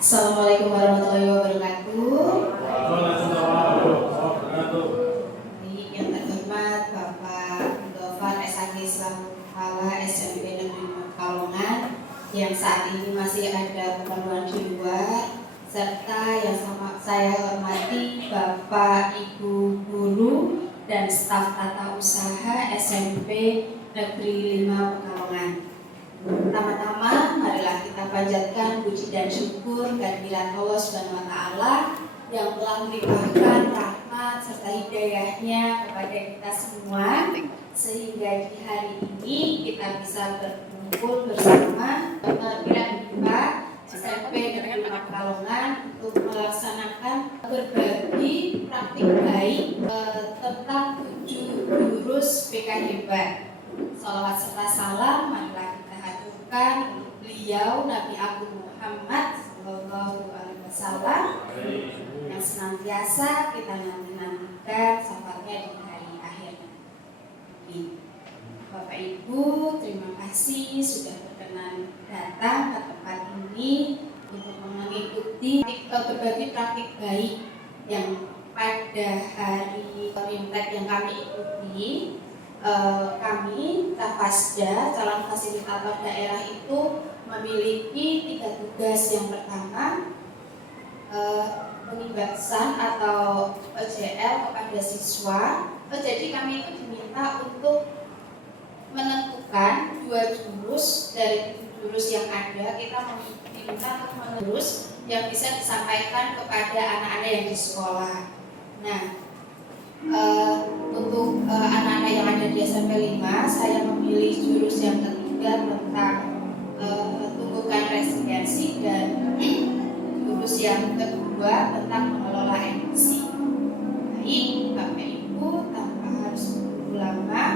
Assalamualaikum warahmatullahi wabarakatuh. Waalaikumsalam warahmatullahi wabarakatuh. Yang terhormat Bapak Gofar SAG Islamala SMP Negeri Pekalongan yang saat ini masih ada keperluan di luar, serta yang sama saya hormati Bapak Ibu Guru dan staf tata usaha SMP Negeri 5 Pekalongan. Pertama-tama, marilah kita panjatkan puji dan syukur kehadirat Allah Subhanahu wa Ta'ala yang telah melimpahkan rahmat serta hidayahnya kepada kita semua, sehingga di hari ini kita bisa berkumpul bersama pimpinan kita SMP Negeri Pekalongan untuk melaksanakan berbagi praktik baik tentang 7 jurus PK Hebat. Salawat serta salam marilah kita haturkan untuk beliau Nabi Agung Muhammad Sallallahu Alaihi Wasallam yang senantiasa kita nantikan syafaatnya di hari akhir nanti. Bapak Ibu, terima kasih sudah berkenan datang ke tempat ini untuk mengikuti berbagai praktik baik yang pada hari Imlek yang kami ikuti. Kami Tafasda, calon fasilitator daerah itu memiliki 3 tugas. Yang pertama, pengibahsan atau PJL kepada siswa. Jadi kami itu diminta untuk menentukan 2 jurus dari 7 jurus yang ada. Kita diminta untuk menurus yang bisa disampaikan kepada anak-anak yang di sekolah. Nah, untuk anak-anak yang ada di SMP 5, saya memilih jurus yang ketiga tentang tumbukan resiliensi, dan jurus yang kedua tentang mengelola emosi. Baik, Bapak Ibu, tanpa harus menunggu lama,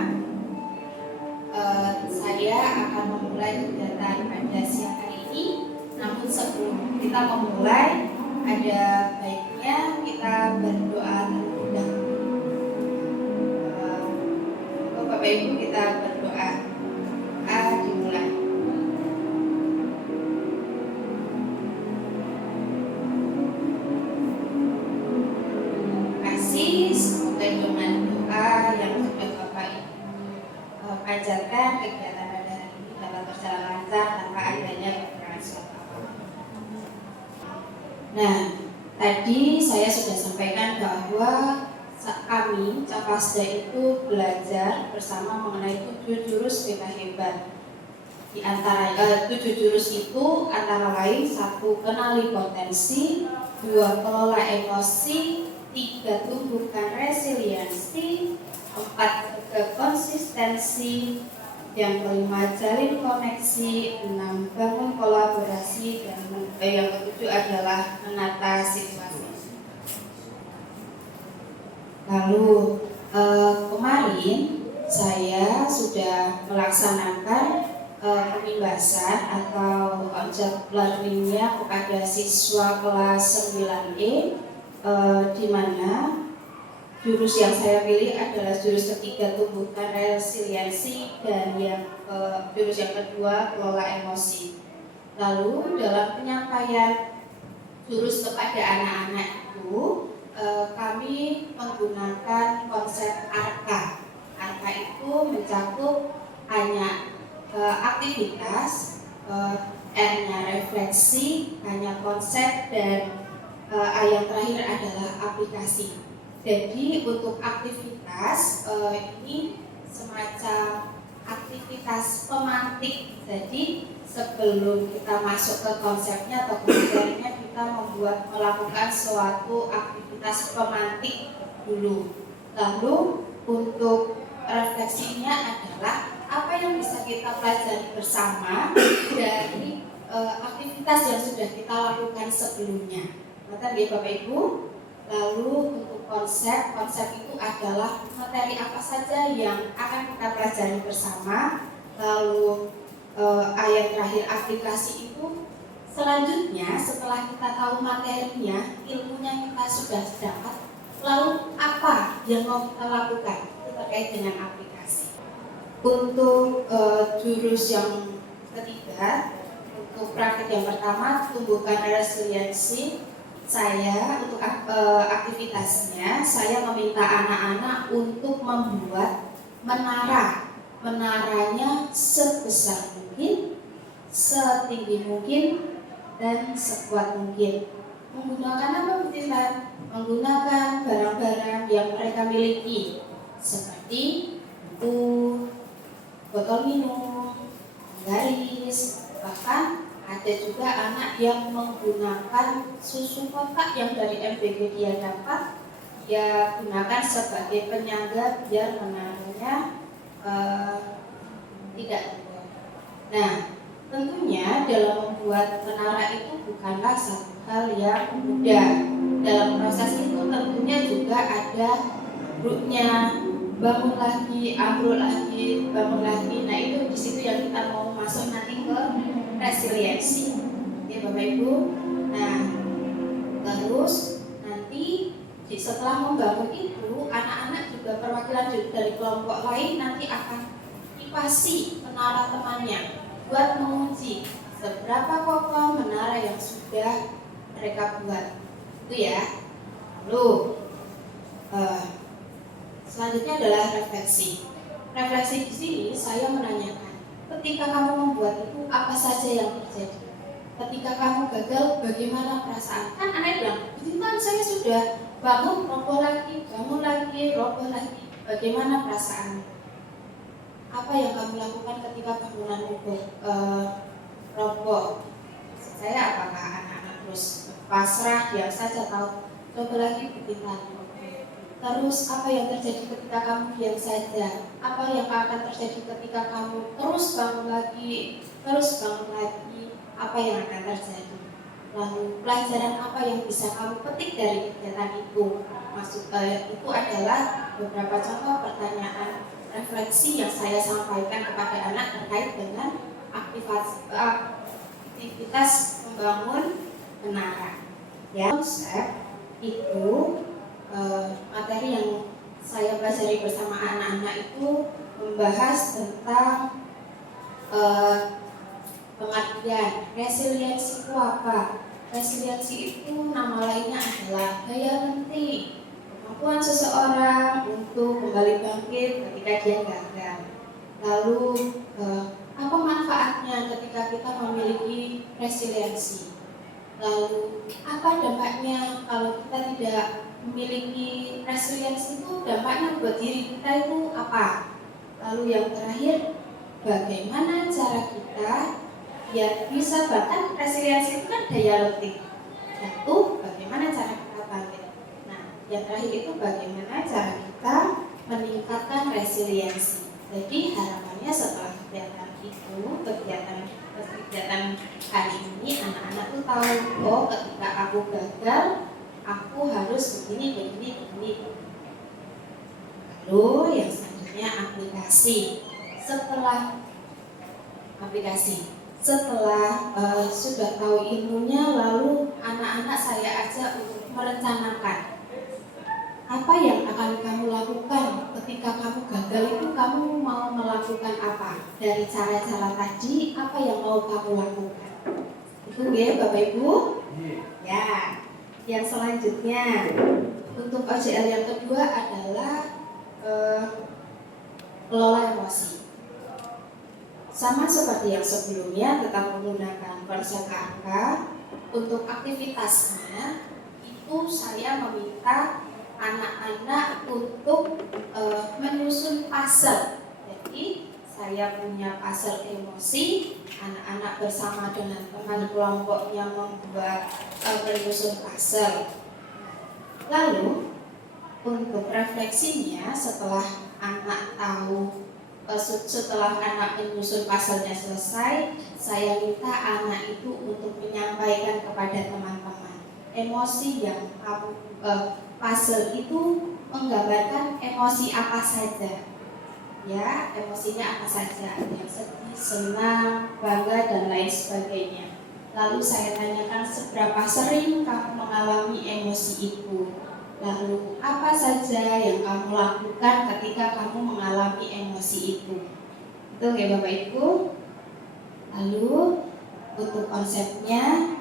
saya akan memulai kegiatan pada siang hari ini. Namun sebelum kita memulai, ada baiknya kita berdoa terlebih dahulu. Bapak Ibu, kita berdoa. Dimulai. Terima kasih. Semoga dengan doa yang sudah Bapak Ibu panjatkan, kegiatan pada hari ini dapat berjalan lancar tanpa adanya kekurangan suatu apapun. Nah, tadi saya sudah sampaikan bahwa kami Cafasda itu belajar bersama mengenai 7 jurus PK Hebat. Di antara 7 jurus itu antara lain: 1. Kenali potensi, 2. Kelola emosi, 3. Tumbuhkan resiliensi, 4. Jaga konsistensi, yang kelima jalin koneksi, 6. Bangun kolaborasi, dan yang ketujuh adalah menata situasi. Lalu kemarin saya sudah melaksanakan pembahasan atau konsep learningnya kepada siswa kelas 9E, di mana jurus yang saya pilih adalah jurus ketiga, tumbuhkan resiliensi, dan jurus yang kedua, kelola emosi. Lalu dalam penyampaian jurus kepada anak-anak itu, kami menggunakan konsep ARKA. ARKA itu mencakup hanya aktivitas, R-nya refleksi, hanya konsep, dan yang terakhir adalah aplikasi. Jadi untuk aktivitas ini semacam aktivitas pemantik. Jadi sebelum kita masuk ke konsepnya atau materinya, kita melakukan suatu aktivitas pemantik dulu. Lalu untuk refleksinya adalah apa yang bisa kita pelajari bersama dari aktivitas yang sudah kita lakukan sebelumnya. Maka ya Bapak Ibu. Lalu untuk konsep itu adalah materi apa saja yang akan kita pelajari bersama. Lalu ayat terakhir aplikasi itu. Selanjutnya setelah kita tahu materinya, ilmunya kita sudah dapat, lalu apa yang mau kita lakukan? Itu terkait dengan aplikasi. Untuk jurus yang ketiga, Untuk praktik yang pertama, tumbuhkan resiliensi. Saya untuk aktivitasnya, saya meminta anak-anak untuk membuat menara. Menaranya sebesar mungkin, setinggi mungkin, dan sekuat mungkin. Menggunakan apa Butilan? Menggunakan barang-barang yang mereka miliki, seperti buku, botol minum, garis, bahkan ada juga anak yang menggunakan susu kotak yang dari MBG dia dapat, dia gunakan sebagai penyangga biar menaranya tidak bocor. Nah, tentunya dalam membuat menara itu bukanlah satu hal yang mudah. Dalam proses itu tentunya juga ada ambruknya, bangun lagi, ambruk lagi, bangun lagi. Nah, itu di situ yang kita mau masuk nanti ke resiliensi. Oke, Bapak Ibu. Nah, terus nanti setelah membangun itu, anak-anak juga perwakilan dari kelompok lain nanti akan ipasi menara temannya buat menguji seberapa kokoh menara yang sudah mereka buat. Itu ya. Lalu selanjutnya adalah refleksi. Refleksi di sini saya menanyakan, ketika kamu membuat itu apa saja yang terjadi? Ketika kamu gagal, bagaimana perasaan? Kan anak bilang, kan saya sudah bangun, roboh lagi, roboh lagi. Bagaimana perasaan? Apa yang kamu lakukan ketika bangunan roboh? Saya apakah anak-anak terus pasrah, diam saja, tahu coba lagi buktikan. Terus apa yang terjadi ketika kamu diam saja? Apa yang akan terjadi ketika kamu terus bangun lagi, apa yang akan terjadi? Lalu pelajaran apa yang bisa kamu petik dari kegiatan itu? Itu adalah beberapa contoh pertanyaan refleksi yang saya sampaikan kepada anak terkait dengan aktivitas membangun menara. Ya, konsep itu materi yang saya pelajari bersama anak-anak itu membahas tentang pengertian resiliensi itu apa. Resiliensi itu nama lainnya adalah daya lentik, kemampuan seseorang untuk kembali bangkit ketika dia gagal. Lalu apa manfaatnya ketika kita memiliki resiliensi? Lalu apa dampaknya kalau kita tidak memiliki resiliensi itu, dampaknya buat diri kita itu apa? Lalu yang terakhir, bagaimana cara kita biar bisa, bahkan resiliensi itu kan daya lentik, yaitu bagaimana cara kita bangkit. Nah, yang terakhir itu bagaimana cara kita meningkatkan resiliensi. Jadi harapannya setelah kegiatan hari ini anak-anak tuh tahu, oh ketika aku gagal, aku harus begini. Lalu yang selanjutnya aplikasi. Setelah sudah tahu ilmunya, lalu anak-anak saya ajak untuk merencanakan apa yang akan kamu lakukan ketika kamu gagal itu. Kamu mau melakukan apa? Dari cara-cara tadi, apa yang mau kamu lakukan? Itu ya Bapak Ibu. Ya. Yang selanjutnya untuk OJL yang kedua adalah kelola emosi. Sama seperti yang sebelumnya, tetap menggunakan konsep angka. Untuk aktivitasnya itu saya meminta anak-anak untuk menyusun puzzle. Jadi saya punya puzzle emosi, anak-anak bersama dengan teman kelompok yang membuat menyusun puzzle. Lalu untuk refleksinya, setelah anak menyusun puzzle-nya selesai, saya minta anak itu untuk menyampaikan kepada teman-teman emosi yang puzzle itu menggambarkan emosi apa saja. Ya, emosinya apa saja, yang sedih, senang, bangga, dan lain sebagainya. Lalu saya tanyakan seberapa sering kamu mengalami emosi itu. Lalu apa saja yang kamu lakukan ketika kamu mengalami emosi itu. Itu ya Bapak Ibu. Lalu Untuk konsepnya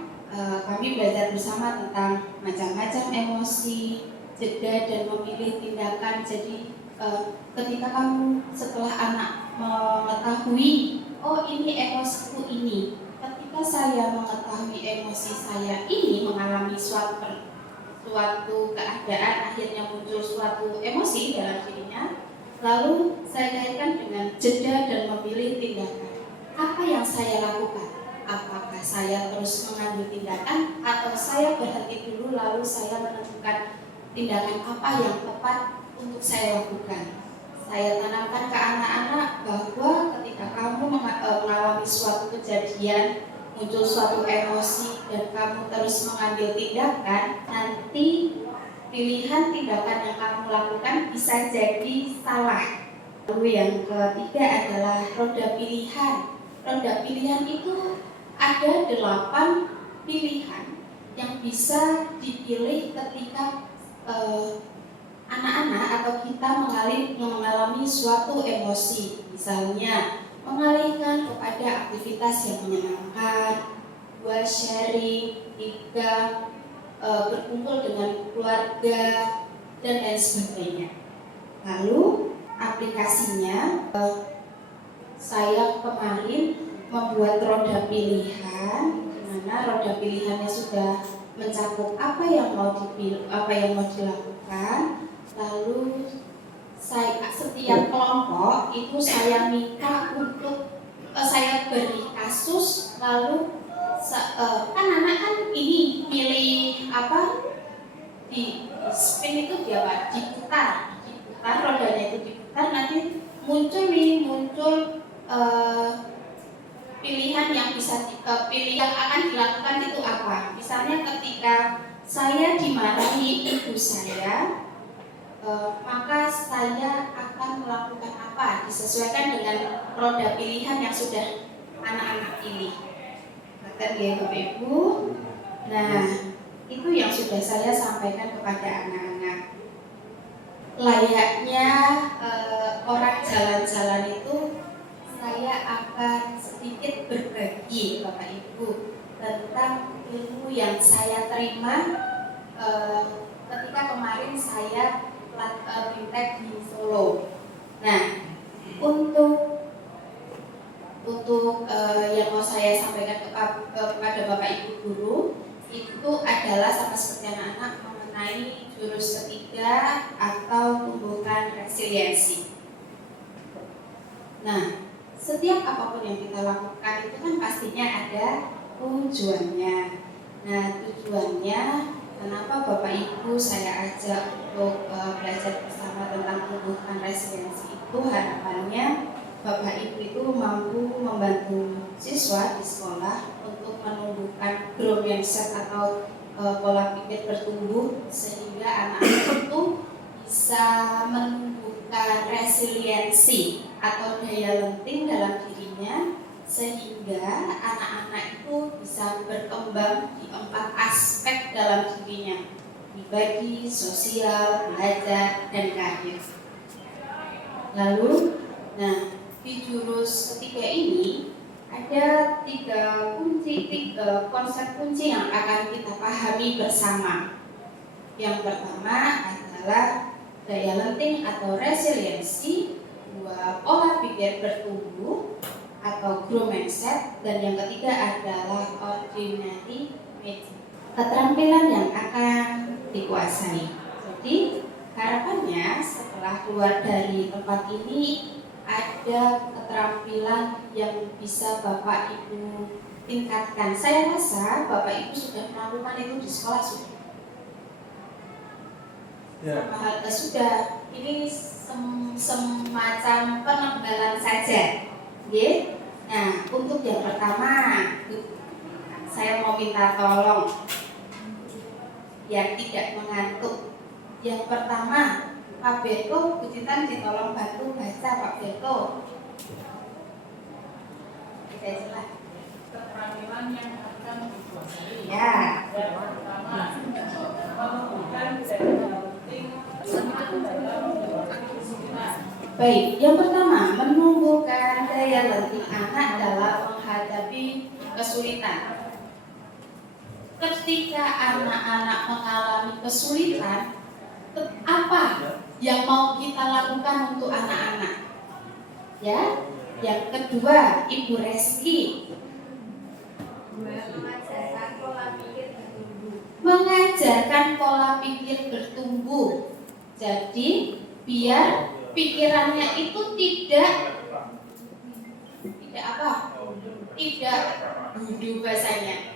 kami belajar bersama tentang macam-macam emosi, jeda dan memilih tindakan. Jadi ketika kamu setelah anak mengetahui, oh ini emosiku ini, ketika saya mengetahui emosi saya ini mengalami suatu keadaan, akhirnya muncul suatu emosi dalam dirinya, lalu saya kaitkan dengan jeda dan memilih tindakan. Apa yang saya lakukan? Apakah saya terus mengambil tindakan atau saya berhenti dulu lalu saya menentukan tindakan apa yang tepat untuk saya lakukan? Saya tanamkan ke anak-anak bahwa ketika kamu mengalami suatu kejadian, muncul suatu emosi dan kamu terus mengambil tindakan, nanti pilihan tindakan yang kamu lakukan bisa jadi salah. Lalu yang ketiga adalah roda pilihan. Roda pilihan itu ada 8 pilihan yang bisa dipilih ketika anak-anak atau kita mengalami suatu emosi. Misalnya mengalihkan kepada aktivitas yang menyenangkan, 2 sharing, 3 berkumpul dengan keluarga, dan lain sebagainya. Lalu aplikasinya saya kemarin membuat roda pilihan, di mana roda pilihannya sudah mencakup apa yang mau dilakukan. Lalu setiap kelompok itu saya minta untuk saya beri kasus, lalu kan anak kan ini pilih apa, di spin itu dia apa, diputar rodanya itu diputar, nanti muncul pilihan yang bisa pilih yang akan dilakukan itu apa. Misalnya ketika saya dimarahi ibu saya, maka saya akan melakukan apa, disesuaikan dengan roda pilihan yang sudah anak-anak pilih. Kata dia Bapak Ibu. Nah, itu yang sudah saya sampaikan kepada anak-anak. Layaknya orang jalan-jalan itu, saya akan sedikit berbagi Bapak Ibu tentang ilmu yang saya terima ketika kemarin saya bimtek di Solo. Nah, untuk yang mau saya sampaikan kepada Bapak Ibu guru itu adalah sama seperti anak-anak mengenai jurus ketiga atau tumbuhkan resiliensi. Nah, setiap apapun yang kita lakukan itu kan pastinya ada tujuannya. Nah, tujuannya kenapa Bapak Ibu saya ajak untuk belajar bersama tentang tumbuhkan resiliensi itu, harapannya Bapak Ibu itu mampu membantu siswa di sekolah untuk menumbuhkan growth mindset atau pola pikir bertumbuh, sehingga anak-anak itu bisa menumbuhkan resiliensi atau daya lenting dalam dirinya, sehingga anak-anak itu bisa berkembang di 4 aspek dalam dirinya: pribadi, sosial, belajar, dan karir. Lalu, di jurus ketiga ini ada 3 konsep kunci yang akan kita pahami bersama. Yang pertama adalah daya lenting atau resiliensi, 2 pola pikir bertumbuh atau growth mindset, dan yang ketiga adalah ordinary method, keterampilan yang akan dikuasai. Jadi harapannya setelah keluar dari tempat ini ada keterampilan yang bisa Bapak Ibu tingkatkan. Saya rasa Bapak Ibu sudah melakukan itu di sekolah sudah. Ya. Sudah. Ini semacam penebalan saja. Yeah. Nah, untuk yang pertama, saya mau minta tolong biar tidak mengantuk. Yang pertama, Pak Berko, Buditan ditolong bantu baca Pak Berko. Oke, jelas. Keterampilan yang akan dikuasai. Ya. Yang pertama, menumbuhkan daya lenting dalam kedisiplinan. Baik, yang pertama, menumbuhkan daya lenting anak dalam menghadapi kesulitan. Ketika anak-anak mengalami kesulitan, apa yang mau kita lakukan untuk anak-anak? Ya, yang kedua, Ibu Reski. Mengajarkan pola pikir bertumbuh. Jadi, biar pikirannya itu tidak apa? Tidak buntu bahasanya.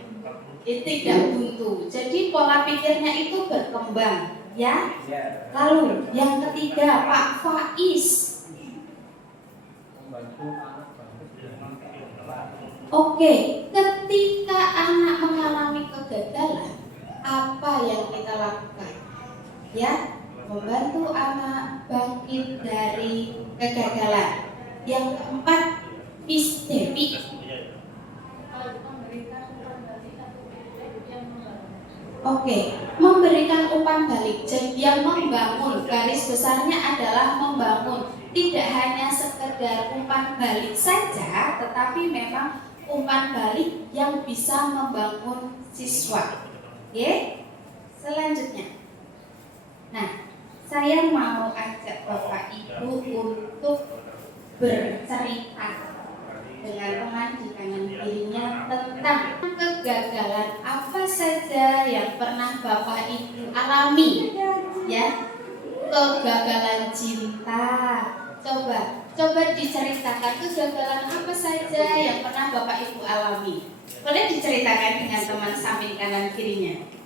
Tidak buntu. Jadi pola pikirnya itu berkembang, ya. Lalu yang ketiga, Pak Faiz. Oke, ketika anak mengalami kegagalan, apa yang kita lakukan? Ya, membantu anak bangkit dari kegagalan. Yang keempat, Miss Devi. Oke, memberikan umpan balik. Jadi yang membangun, garis besarnya adalah membangun. Tidak hanya sekedar umpan balik saja, tetapi memang umpan balik yang bisa membangun siswa. Oke, selanjutnya. Nah, saya mau ajak Bapak Ibu untuk bercerita dengan teman di kanan kirinya tentang kegagalan apa saja yang pernah Bapak Ibu alami, ya. Kegagalan cinta, coba diceritakan kegagalan apa saja yang pernah Bapak Ibu alami. Boleh diceritakan dengan teman samping kanan kirinya.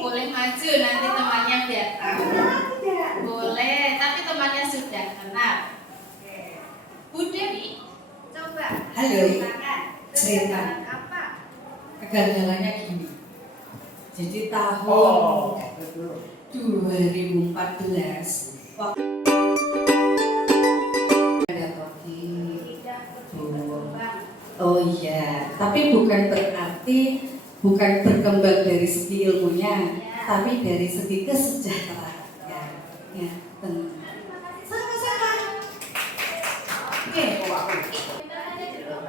Boleh maju, nanti temannya biar tahu. Boleh, tapi temannya sudah kenal. Bu Dewi, coba. Halo, cerita. Apa? Kegagalannya gini. Jadi tahun 2014 waktu ada COVID. Oh iya, tapi bukan berarti bukan berkembang dari segi ilmunya, tapi dari segi kesejahteraan. Ya, tenang. Sama-sama. Oke,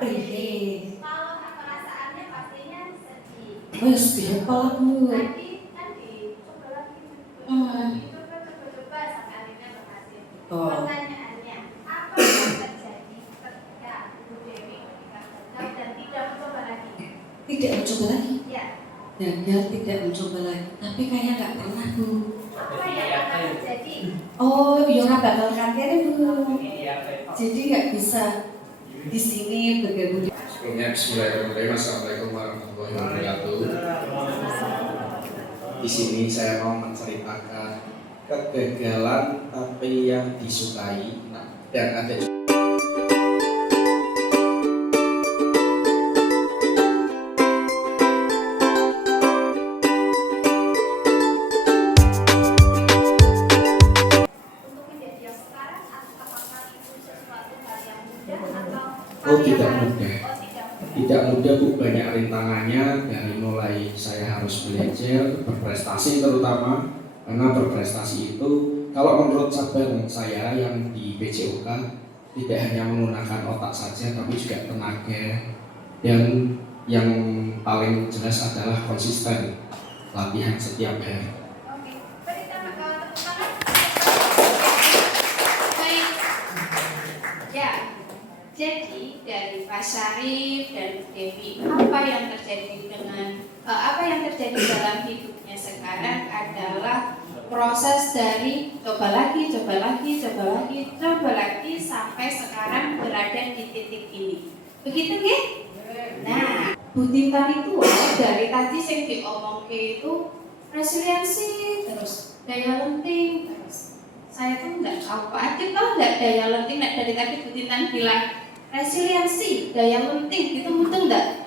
Kalau perasaannya pastinya sedih. oh sedih kepalaku. Tadi coba lagi. Coba sampai akhirnya berhasil. Pertanyaannya, apa yang terjadi ketika Bu Dewi gagal dan tidak mencoba lagi? Tidak mencoba lagi. Ya. Gagal tidak mencoba lagi. Tapi kayak nggak pernah Bu. Apa yang akan terjadi? Oh, ya nggak bakal kangen Bu. Jadi nggak bisa di sini bergabung. Sebelumnya Bismillahirrahmanirrahim. Assalamualaikum warahmatullahi wabarakatuh. Di sini saya mau menceritakan kegagalan tapi yang disukai dan ada tidak mudah Bu, banyak rintangannya dari mulai saya harus belajar berprestasi terutama karena berprestasi itu kalau menurut cabang saya yang di PJOK tidak hanya menggunakan otak saja tapi juga tenaga dan yang paling jelas adalah konsisten latihan setiap hari. Oke, beri tepuk tangan. Baik. Ya. Jadi dari Pak Syarif dan Bu Dewi, apa yang terjadi dalam hidupnya sekarang adalah proses dari coba lagi sampai sekarang berada di titik ini. Begitu nggih? Nah, Bu Tintan itu dari tadi yang diomongke itu resiliensi terus daya lenting terus. Saya tuh nggak tahu Pak Adit tahu nggak daya lenting? Dari tadi Bu Tintan bilang resiliensi, daya lenting, itu betul enggak?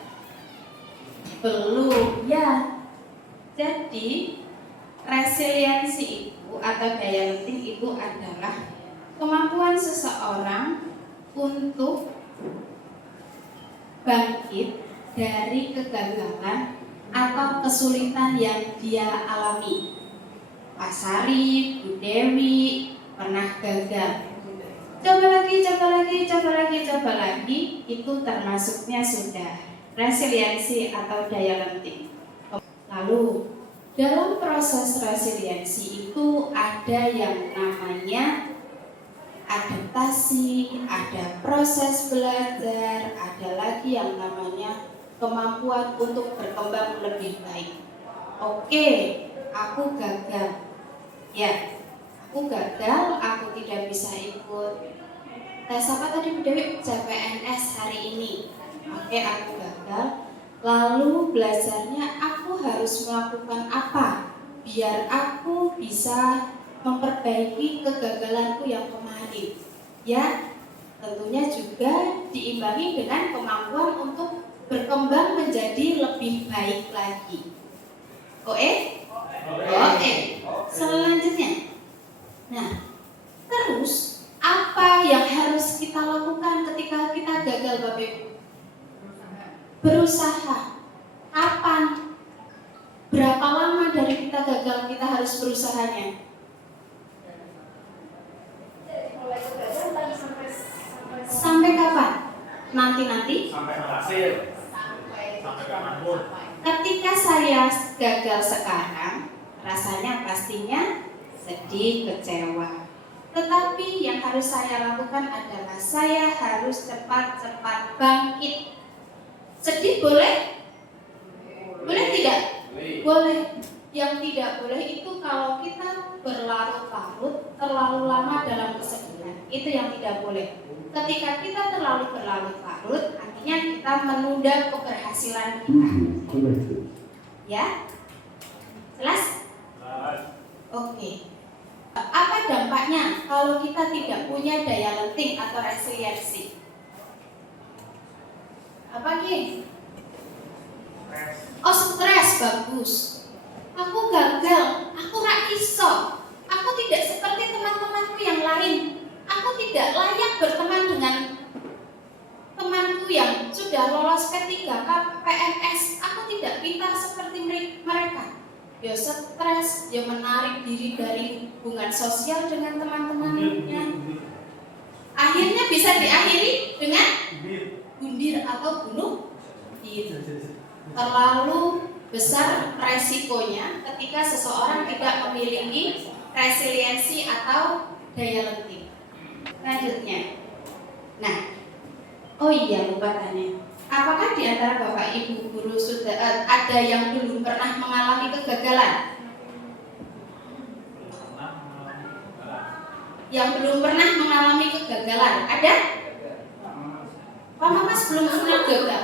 Belum, ya. Jadi resiliensi itu atau daya lenting itu adalah kemampuan seseorang untuk bangkit dari kegagalan atau kesulitan yang dia alami. Pak Sari, Bu Dewi pernah gagal. Coba lagi, itu termasuknya sudah resiliensi atau daya lenting. Lalu, dalam proses resiliensi itu ada yang namanya adaptasi, ada proses belajar, ada lagi yang namanya kemampuan untuk berkembang lebih baik. Oke, aku gagal. Ya, aku gagal, aku tidak bisa ikut tes apa tadi Bu Dewi? CPNS hari ini. Oke, aku gagal. Lalu belajarnya aku harus melakukan apa biar aku bisa memperbaiki kegagalanku yang kemarin. Ya, tentunya juga diimbangi dengan kemampuan untuk berkembang menjadi lebih baik lagi. Oke? Selanjutnya. Nah, terus apa yang harus kita lakukan ketika kita gagal, Bapak Ibu? Berusaha. Kapan? Berapa lama dari kita gagal kita harus berusahanya? Sampai kapan? Nanti-nanti? Sampai hasil. Sampai kapanpun. Ketika saya gagal sekarang, rasanya pastinya sedih, kecewa. Tetapi yang harus saya lakukan adalah saya harus cepat-cepat bangkit. Sedih boleh? Boleh tidak? Boleh. Yang tidak boleh itu kalau kita berlarut-larut terlalu lama dalam kesedihan. Itu yang tidak boleh. Ketika kita terlalu berlarut-larut, artinya kita menunda keberhasilan kita. Ya? Jelas? Oke. Apa dampaknya kalau kita tidak punya daya lenting atau resiliensi? Apa Ki? Oh, stres, bagus. Aku gagal, aku rak iso. Aku tidak seperti teman-temanku yang lain. Aku tidak layak berteman dengan temanku yang sudah lolos P3K, PNS. Aku tidak pintar seperti mereka. Dia stres, dia menarik diri dari hubungan sosial dengan teman-temannya. Akhirnya bisa diakhiri dengan bundir atau bunuh diri. Terlalu besar resikonya ketika seseorang tidak memiliki resiliensi atau daya lenting. Lanjutnya. Nah, oh iya lupa tanya. Apakah di antara Bapak Ibu guru sudah ada yang belum pernah mengalami kegagalan? Yang belum pernah mengalami kegagalan, ada? Pak Mas belum pernah gagal?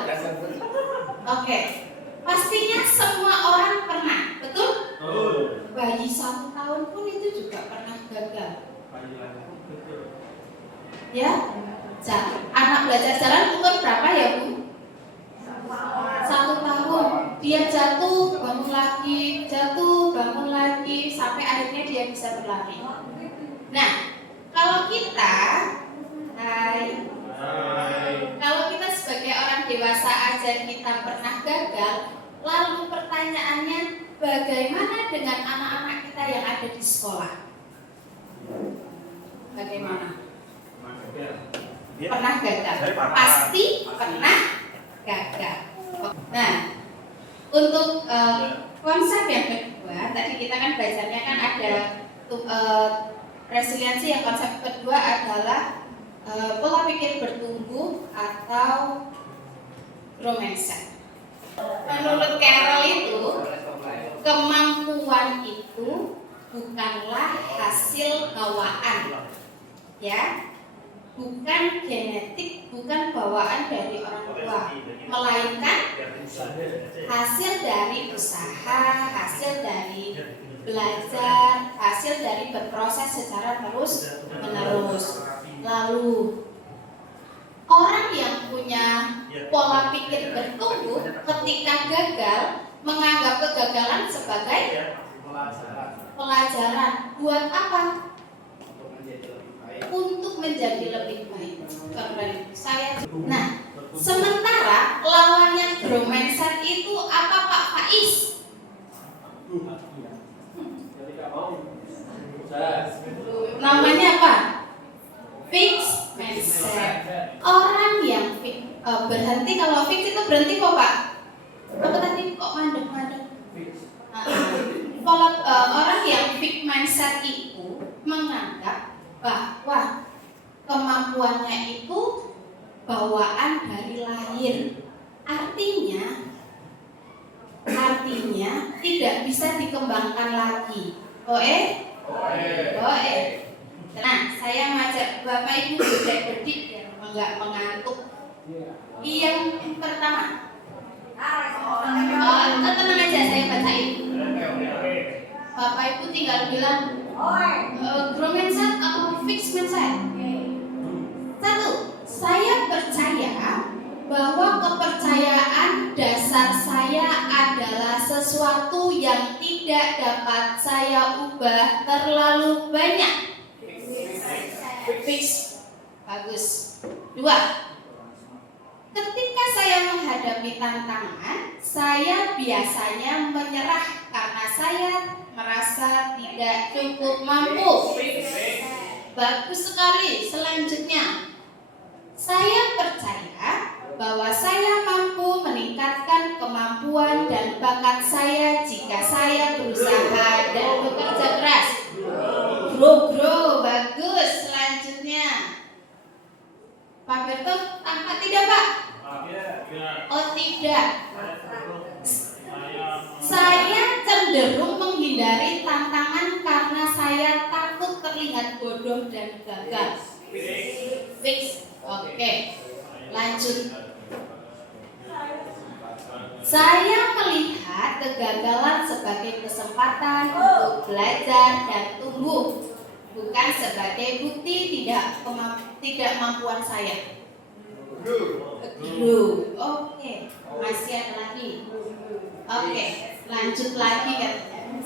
Oke. Pastinya semua orang pernah, betul? Bayi 1 tahun pun itu juga pernah gagal. Ya? Anak belajar jalan umur berapa ya Bu? 1 tahun. Dia jatuh, bangun lagi, jatuh, bangun lagi, sampai akhirnya dia bisa berlari. Nah, kalau kita kalau kita sebagai orang dewasa aja kita pernah gagal, lalu pertanyaannya bagaimana dengan anak-anak kita yang ada di sekolah? Bagaimana? Pernah gagal? Pasti pernah gagal. Nah, untuk konsep yang kedua, tadi kita kan belajarnya kan ada resiliensi. Yang konsep kedua adalah pola pikir bertumbuh atau growth mindset. Menurut Carroll itu, kemampuan itu bukanlah hasil bawaan, ya, bukan genetik, bukan bawaan dari orang tua, melainkan hasil dari usaha, hasil dari belajar, hasil dari berproses secara terus menerus. Lalu orang yang punya pola pikir bertumbuh ketika gagal menganggap kegagalan sebagai pelajaran. Buat apa? Untuk menjadi lebih baik. Nah, sementara lawannya growth mindset itu apa Pak Faiz? berhenti. Kalau fix itu berhenti kok Pak? Apa tadi kok mandek-mandek? Kalau orang yang fix mindset itu menganggap bahwa kemampuannya itu bawaan dari lahir. Artinya tidak bisa dikembangkan lagi. Nah, saya ngajak Bapak Ibu bedik-bedik yang enggak mengantuk. Yang pertama, tenang aja, saya bacain. Bapak Ibu tinggal bilang grow mindset atau fix mindset. 1. Saya percaya bahwa kepercayaan dasar saya adalah sesuatu yang tidak dapat saya ubah terlalu banyak. Fix. Bagus. 2. Ketika saya menghadapi tantangan, saya biasanya menyerah karena saya merasa tidak cukup mampu. Bagus sekali. Selanjutnya, saya percaya bahwa saya mampu meningkatkan kemampuan dan bakat saya jika saya berusaha dan bekerja keras. Grow. Bagus. Selanjutnya, Pak Berto, angkat tidak Pak? Oh tidak. Saya cenderung menghindari tantangan karena saya takut terlihat bodoh dan gagal. Fix. Oke. Lanjut. Saya melihat kegagalan sebagai kesempatan untuk belajar dan tumbuh, bukan sebagai bukti tidak mampuan saya. Grow. Oke. Masih ada lagi. Oke. Lanjut lagi katanya.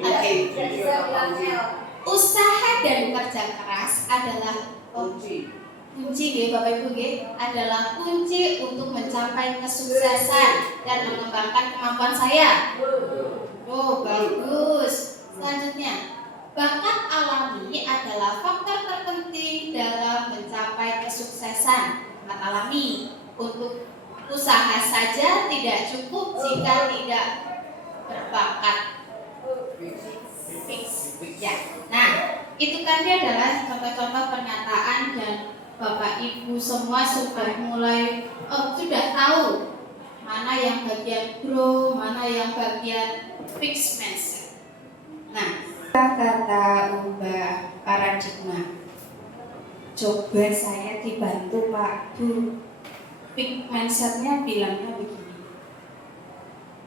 Oke. Usaha dan kerja keras adalah kunci Bapak Ibu adalah kunci untuk mencapai kesuksesan dan mengembangkan kemampuan saya. Oh, bagus. Selanjutnya, bakat alami adalah faktor terpenting dalam mencapai kesuksesan. Bakat alami untuk usaha saja tidak cukup jika tidak berbakat. Fix. Ya. Nah, itu tadi adalah contoh-contoh pernyataan dan Bapak Ibu semua sudah sudah tahu mana yang bagian grow, mana yang bagian fix mindset. Nah, kata ubah paradigma. Coba saya dibantu Pak Bu. Fix mindsetnya bilangnya begini.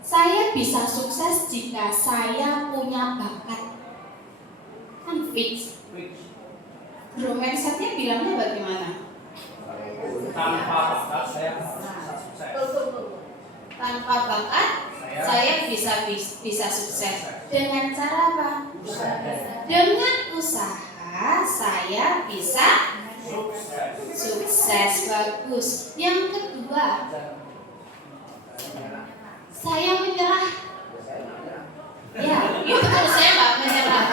Saya bisa sukses jika saya punya bakat. Kan fix. Grow mindsetnya bilangnya bagaimana? Tanpa bakat saya sukses. Tanpa bakat saya bisa sukses. Dengan cara apa? Dengan usaha saya bisa sukses. Bagus. Yang kedua, saya menyerah. Ya, itu betul, saya nggak menyerah.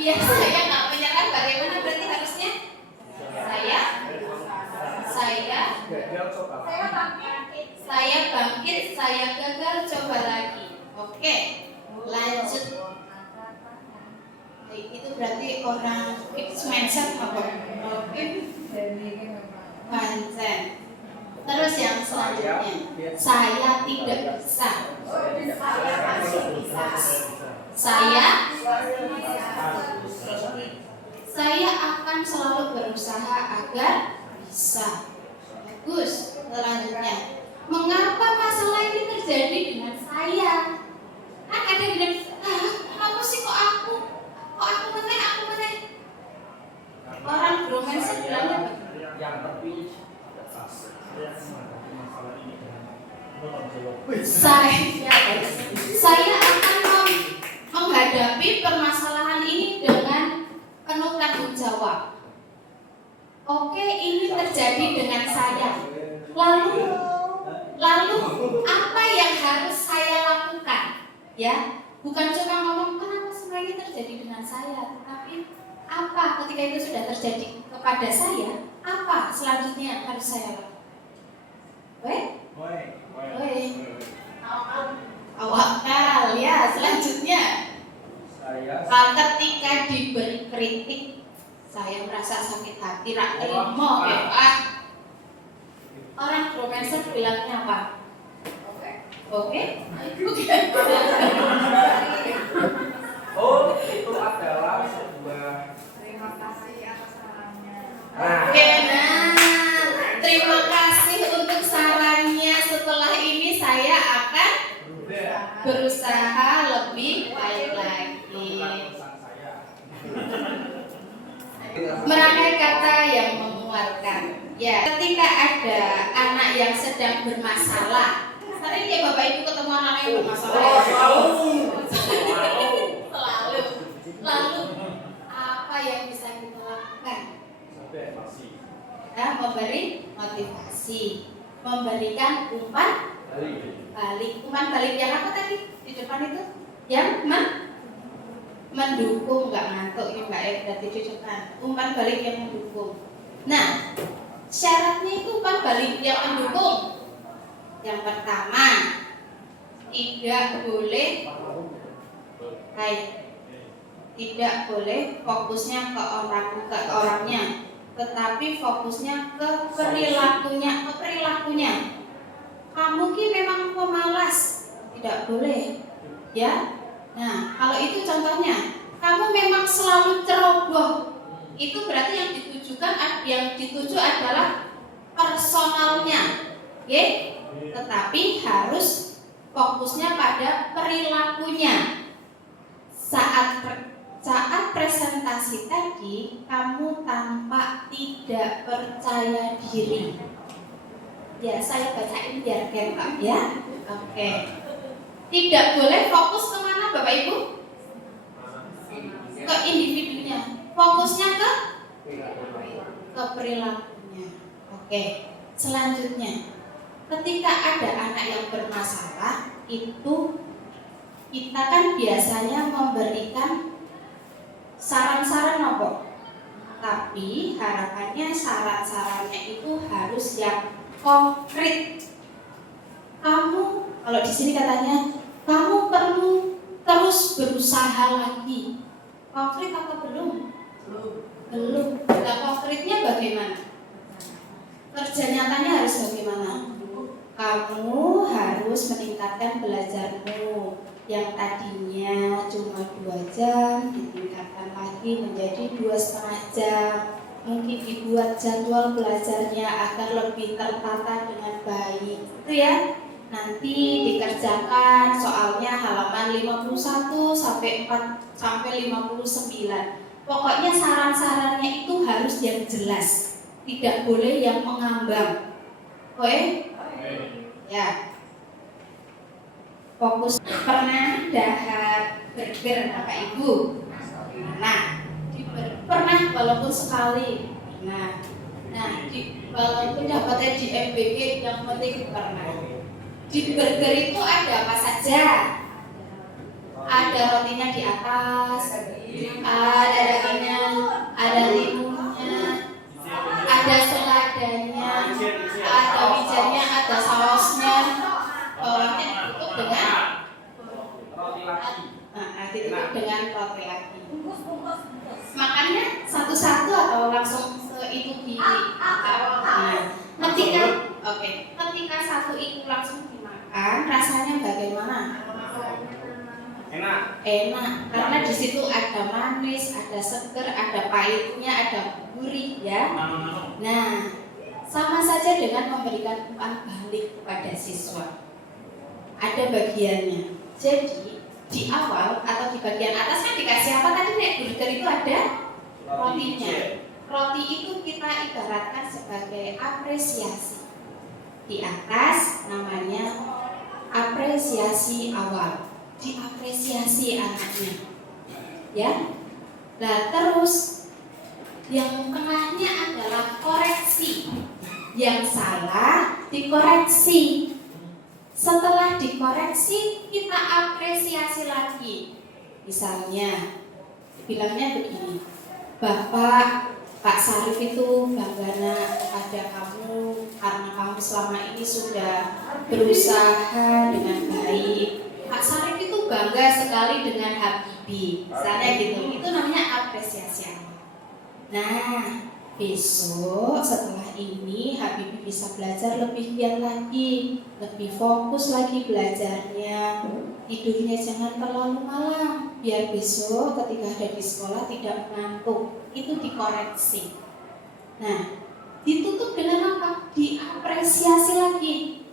Ya, saya nggak menyerah. Bagaimana berarti harusnya? Saya bangkit, saya gagal, coba lagi. Oke, lanjut. Itu berarti orang fix mindset apa? Oke, mindset. Terus yang selanjutnya, saya tidak bisa. Saya akan selalu berusaha agar bisa. Bagus. Selanjutnya, mengapa masalah ini terjadi dengan saya? Kan ada yang bilang, kenapa sih kok aku meneh. Orang grow mindset bilangnya yang terpilih saya akan menghadapi permasalahan ini dengan penuh tanggung jawab. Oke, ini terjadi dengan saya. Lalu apa yang harus saya lakukan? Ya, bukan cuma ngomong kenapa semua ini terjadi dengan saya, tetapi apa ketika itu sudah terjadi kepada saya, Apa selanjutnya yang harus saya lakukan? Tawakal ya. Selanjutnya, kalau ketika diberi kritik, saya merasa sakit hati, rak terima, orang profesor bilangnya apa? Oke? Oh, itu adalah sebuah Terima kasih atas sarannya. Oke, nah, terima kasih untuk sarannya. Setelah ini saya akan berusaha lebih baik lagi. Merangkai kata yang menguatkan. Ya, ketika ada anak yang sedang bermasalah, sering ya Bapak Ibu ketemu anak yang bermasalah. Lalu apa yang bisa kita lakukan? Ya, memberi motivasi, memberikan umpan balik. Umpan balik yang apa tadi di depan itu? Yang mendukung, nggak ngantuk ya, nggak ya, berarti di depan. Umpan balik yang mendukung. Nah, syaratnya itu umpan balik yang mendukung. Yang pertama, tidak boleh tidak boleh fokusnya ke orangnya, tetapi fokusnya ke perilakunya. Kamu ki memang pemalas, tidak boleh, ya. Nah, kalau itu contohnya, kamu memang selalu ceroboh, itu berarti yang dituju adalah personalnya, oke? Tetapi harus fokusnya pada perilakunya. Saat presentasi tadi, kamu tampak tidak percaya diri. Ya, saya bacain biar gampang ya. Oke. Tidak boleh fokus kemana Bapak Ibu? Ke individunya. Fokusnya ke perilakunya. Oke. Selanjutnya, ketika ada anak yang bermasalah, itu kita kan biasanya memberikan saran-saran apa? Tapi harapannya saran-sarannya itu harus yang konkret. Kamu, kalau di sini katanya, kamu perlu terus berusaha lagi. Konkret atau belum? Belum. Nah, konkretnya bagaimana? Kerja nyatanya harus bagaimana? Kamu harus meningkatkan belajarmu. Yang tadinya cuma 2 jam ditingkatkan lagi menjadi 2,5 jam. Mungkin dibuat jadwal belajarnya agar lebih tertata dengan baik, itu ya. Nanti dikerjakan soalnya halaman 51 sampai 59. Pokoknya saran-sarannya itu harus yang jelas, tidak boleh yang mengambang. Oke? Ya. Fokus. Pernah dahar burger Bapak Ibu? Nah, pernah walaupun sekali. Nah, walaupun dapatnya di MBG yang penting pernah. Di burger itu ada apa saja? Ada rotinya di atas, ada dagingnya, ada limunnya, ada seladanya, ada wijennya, ada sausnya. Bawahnya ditutup dengan roti lagi. Ditutup dengan roti lagi. Makannya satu-satu atau langsung itu di ketika satu itu langsung dimakan, rasanya bagaimana? Enak, karena di situ ada manis, ada seger, ada pahitnya, ada gurih ya. Nah, sama saja dengan memberikan umpan balik kepada siswa. Ada bagiannya. Jadi di awal atau di bagian atas kan dikasih apa tadi nek burger itu ada rotinya. Roti itu kita ibaratkan sebagai apresiasi. Di atas namanya apresiasi awal. Diapresiasi anaknya. Ya. Nah, terus yang tengahnya adalah koreksi. Yang salah dikoreksi. Setelah dikoreksi, kita apresiasi lagi. Misalnya, bilangnya begini, Bapak, Pak Sarif itu bangga kepada kamu karena kamu selama ini sudah berusaha dengan baik. Pak Sarif itu bangga sekali dengan Habibie, misalnya gitu. Itu namanya apresiasi. Nah, besok setelah ini Habibie bisa belajar lebih giat lagi, lebih fokus lagi belajarnya. Tidurnya jangan terlalu malam, biar besok ketika ada di sekolah tidak mengantuk. Itu dikoreksi. Nah, ditutup dengan apa? Diapresiasi lagi.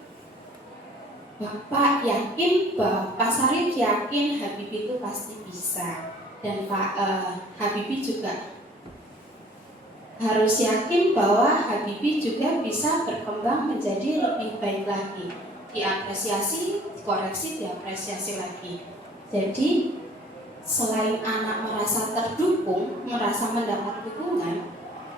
Bapak yakin, Pak Sarif yakin Habibie itu pasti bisa. Dan Pak Habibie juga harus yakin bahwa Habibie juga bisa berkembang menjadi lebih baik lagi. Diapresiasi, dikoreksi, diapresiasi lagi. Jadi selain anak merasa terdukung, merasa mendapat dukungan,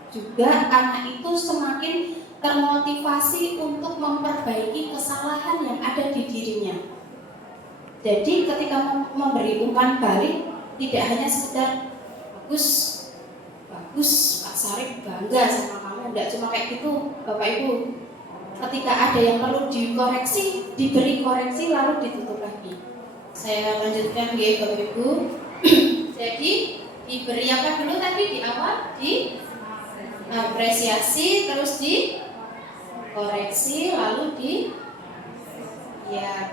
juga anak itu semakin termotivasi untuk memperbaiki kesalahan yang ada di dirinya. Jadi ketika memberi umpan balik, tidak hanya sekedar bagus Pak Sarif bangga sama kamu, tidak cuma kayak gitu Bapak Ibu. Ketika ada yang perlu dikoreksi, diberi koreksi lalu ditutup lagi. Saya lanjutkan ya Bapak Ibu. Jadi diberi apa dulu tadi di awal? Di apresiasi, terus di koreksi, lalu di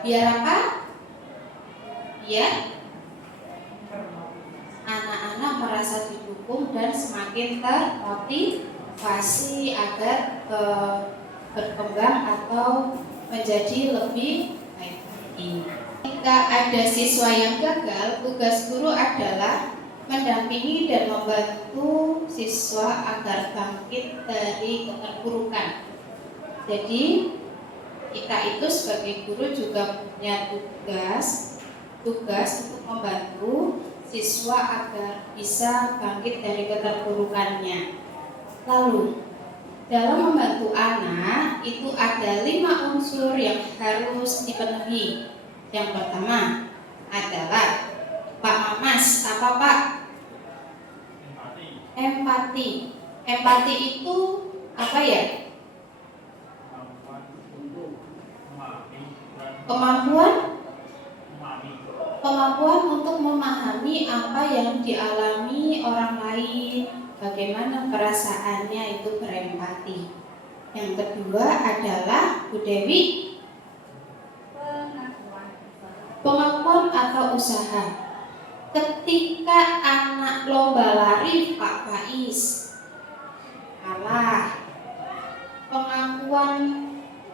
biar apa? Ya, anak-anak merasa didukung dan semakin termotivasi agar berkembang atau menjadi lebih baik lagi. Jika ada siswa yang gagal, tugas guru adalah mendampingi dan membantu siswa agar bangkit dari keterpurukan. Jadi kita itu sebagai guru juga punya tugas untuk membantu siswa agar bisa bangkit dari keterpurukannya. Lalu dalam membantu anak itu ada 5 unsur yang harus dipenuhi. Yang pertama adalah Pak Mamas, apa Pak? Empati. Empati itu apa ya? Kemampuan untuk memahami apa yang dialami orang lain, bagaimana perasaannya, itu berempati. Yang kedua adalah Bu Dewi, pengakuan atau usaha. Ketika anak lomba lari Pak Faiz kalah, pengakuan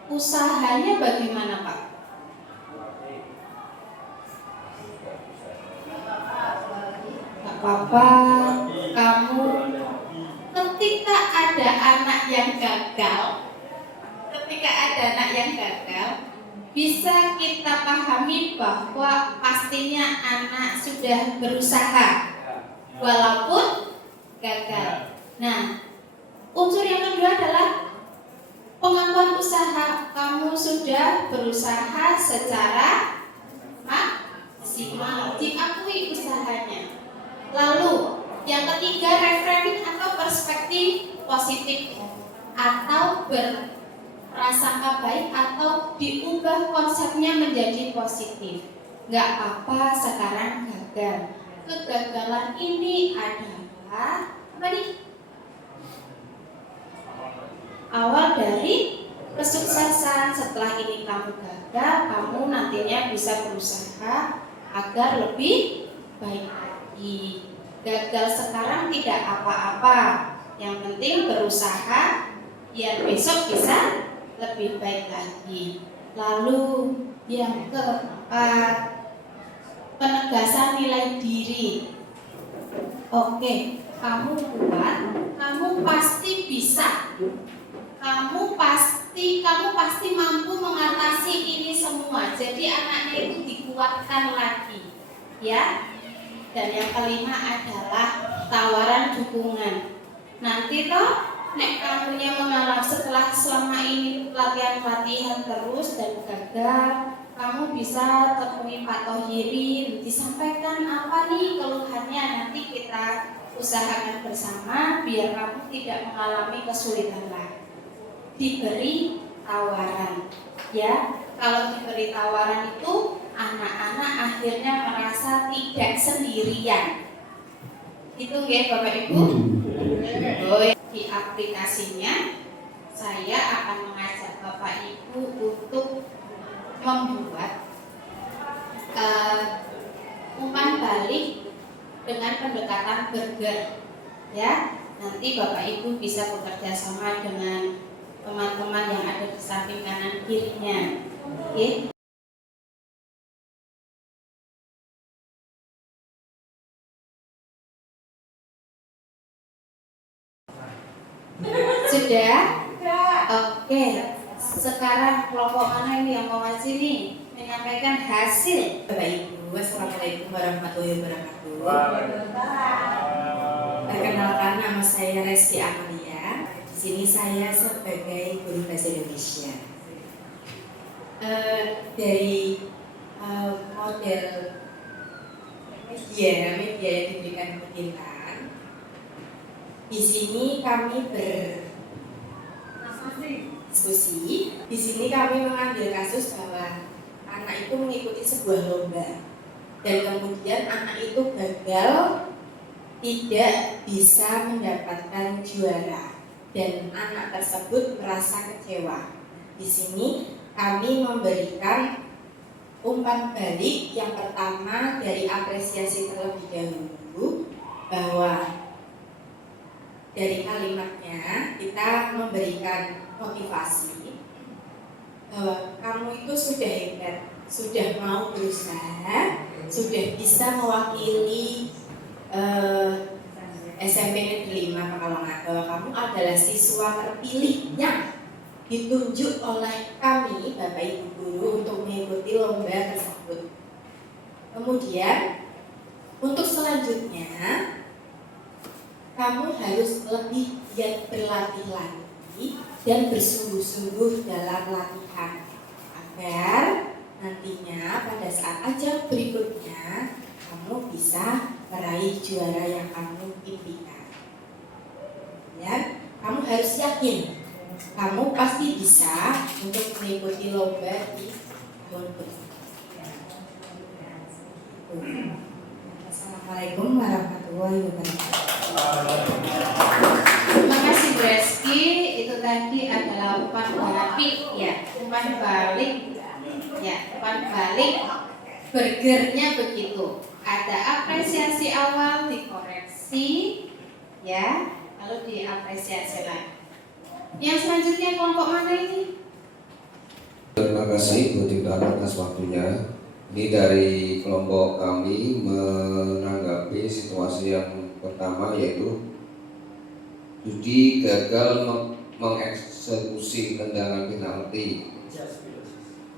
usahanya bagaimana Pak? Gak apa-apa, kamu ketika ada anak yang gagal, bisa kita pahami bahwa pastinya anak sudah berusaha walaupun gagal. Nah, unsur yang kedua adalah pengakuan usaha. Kamu sudah berusaha secara maksimal, diakui usahanya. Lalu yang ketiga, reframing atau perspektif positif atau berprasangka baik atau diubah konsepnya menjadi positif. Gak apa-apa sekarang gagal. Kegagalan ini adalah apa nih? Awal dari kesuksesan. Setelah ini kamu gagal, kamu nantinya bisa berusaha agar lebih baik lagi. Gagal sekarang tidak apa-apa, yang penting berusaha biar besok bisa lebih baik lagi. Lalu yang keempat, penegasan nilai diri. Oke, kamu kuat, kamu pasti bisa. Kamu pasti mampu mengatasi ini semua. Jadi anaknya itu dikuatkan lagi, ya. Dan yang kelima adalah tawaran dukungan. Nanti toh nek kamunya mengalami setelah selama ini latihan terus dan gagal, kamu bisa temui Pak Tohiri, disampaikan apa nih keluhannya, nanti kita usahakan bersama biar kamu tidak mengalami kesulitan lagi. Diberi tawaran, ya. Kalau diberi tawaran itu anak-anak akhirnya merasa tidak sendirian. Itu ya Bapak Ibu. Di aplikasinya saya akan mengajak Bapak Ibu untuk membuat umpan balik dengan pendekatan burger, ya. Nanti Bapak Ibu bisa bekerja sama dengan teman-teman yang ada di samping kanan kirinya, oke? Sudah? Oke. Sekarang kelompok mana ini yang mau maju nih menyampaikan hasil? Bapak Ibu, Assalamualaikum warahmatullahi wabarakatuh. Perkenalkan, nama saya Resti Amalia. Di sini saya sebagai guru bahasa Indonesia. Dari model media yang diberikan pemerintah, di sini kami berdiskusi. Di sini kami mengambil kasus bahwa anak itu mengikuti sebuah lomba dan kemudian anak itu gagal, tidak bisa mendapatkan juara dan anak tersebut merasa kecewa. Di sini kami memberikan umpan balik. Yang pertama dari apresiasi terlebih dahulu, bahwa dari kalimatnya kita memberikan motivasi bahwa kamu itu sudah hebat, sudah mau berusaha, sudah bisa mewakili SMP Negeri 5 Pekalongan, bahwa kamu adalah siswa terpilih yang ditunjuk oleh kami Bapak Ibu Guru untuk mengikuti lomba tersebut. Kemudian untuk selanjutnya kamu harus lebih giat berlatih lagi dan bersungguh-sungguh dalam latihan agar nantinya pada saat ajang berikutnya kamu bisa meraih juara yang kamu impikan. Ya, kamu harus yakin kamu pasti bisa untuk mengikuti lomba di tahun berikutnya. Assalamualaikum warahmatullahi wabarakatuh. Terima kasih Bu Reski. Itu tadi adalah umpan balik, ya, umpan balik, ya, umpan balik. Burgernya begitu. Ada apresiasi awal, dikoreksi, ya, lalu diapresiasi lagi. Yang selanjutnya kelompok mana ini? Terima kasih Bu Diklat atas waktunya. Ini dari kelompok kami menanggapi situasi yang pertama, yaitu Judi gagal mengeksekusi tendangan penalti.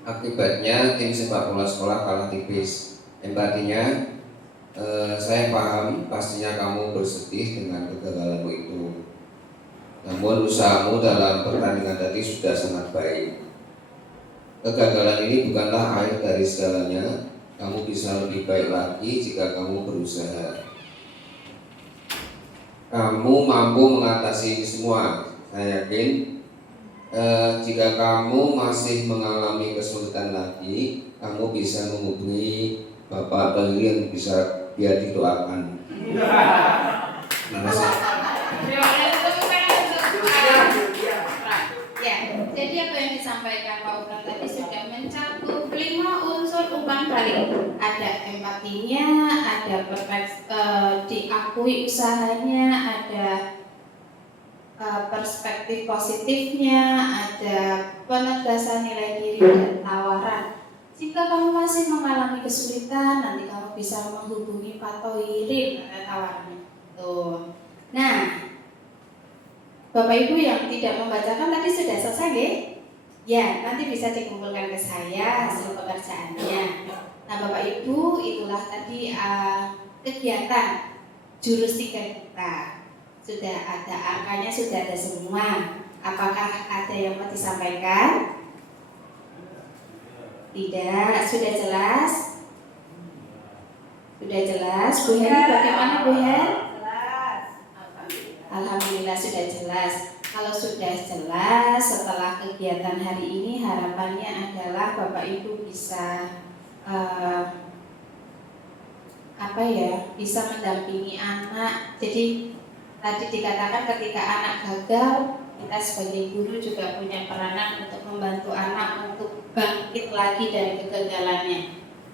Akibatnya tim sepak bola sekolah kalah tipis. Empatinya, saya paham pastinya kamu bersedih dengan kegagalanmu itu. Namun usahamu dalam pertandingan tadi sudah sangat baik. Kegagalan ini bukanlah akhir dari segalanya. Kamu bisa lebih baik lagi jika kamu berusaha. Kamu mampu mengatasi ini semua. Saya yakin jika kamu masih mengalami kesulitan lagi, kamu bisa menghubungi Bapak Tohiri yang bisa dia didoakan. Terima kasih. Ya, jadi apa yang disampaikan Pak Ubran tadi sudah mencakup 5 unsur umpan balik. Ada empatinya, ada diakui usahanya, ada perspektif positifnya, ada penegasan nilai diri dan tawaran. Jika kamu masih mengalami kesulitan, nanti kamu bisa menghubungi Pak Tohiri tawarannya. Tuh. Nah, Bapak Ibu yang tidak membacakan tadi sudah selesai ya? Ya, nanti bisa dikumpulkan ke saya hasil pekerjaannya. Nah Bapak Ibu, itulah tadi kegiatan jurus 3 kita. Sudah ada angkanya, sudah ada semua. Apakah ada yang mau disampaikan? Tidak, sudah jelas? Sudah jelas? Bu Heri, bagaimana Bu Heri? kegiatan hari ini harapannya adalah Bapak Ibu bisa bisa mendampingi anak. Jadi tadi dikatakan ketika anak gagal, kita sebagai guru juga punya peranan untuk membantu anak untuk bangkit lagi dari kegagalannya.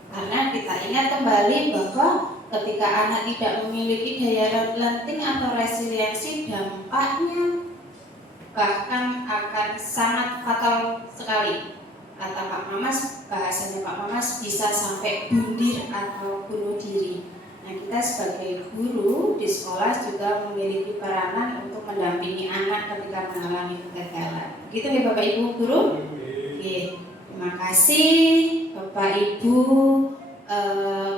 Karena kita ingat kembali bahwa ketika anak tidak memiliki daya lenting atau resiliensi, dampaknya bahkan akan sangat fatal sekali. Kata Pak Mamas, bahasanya Pak Mamas bisa sampai bunuh atau bunuh diri. Nah, kita sebagai guru di sekolah juga memiliki peranan untuk mendampingi anak ketika mengalami kegagalan. Gitu ya Bapak Ibu guru? Oke, terima kasih Bapak Ibu.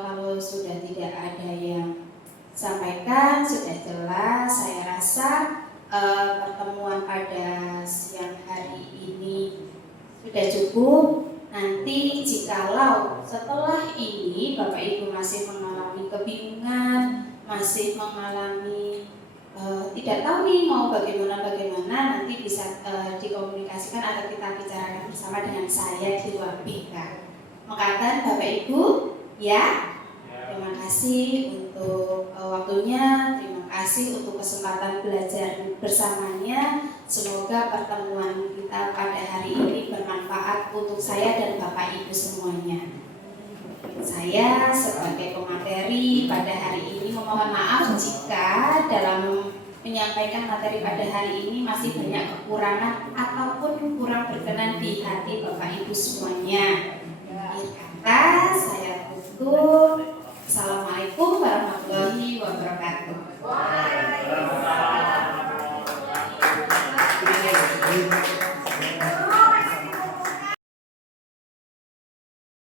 Kalau sudah tidak ada yang sampaikan, sudah jelas. Saya rasa pertemuan pada siang hari ini sudah cukup. Nanti jikalau setelah ini Bapak Ibu masih mengalami kebingungan, masih mengalami tidak tahu nih mau bagaimana, nanti bisa dikomunikasikan atau kita bicarakan bersama dengan saya di ruang BK. Mengatakan Bapak Ibu, ya. Terima kasih untuk waktunya, terima kasih untuk kesempatan belajar bersamanya. Semoga pertemuan kita pada hari ini bermanfaat untuk saya dan Bapak Ibu semuanya. Saya sebagai pemateri pada hari ini memohon maaf jika dalam menyampaikan materi pada hari ini masih banyak kekurangan ataupun kurang berkenan di hati Bapak Ibu semuanya. Akhir kata saya tutup. Assalamualaikum warahmatullahi wabarakatuh.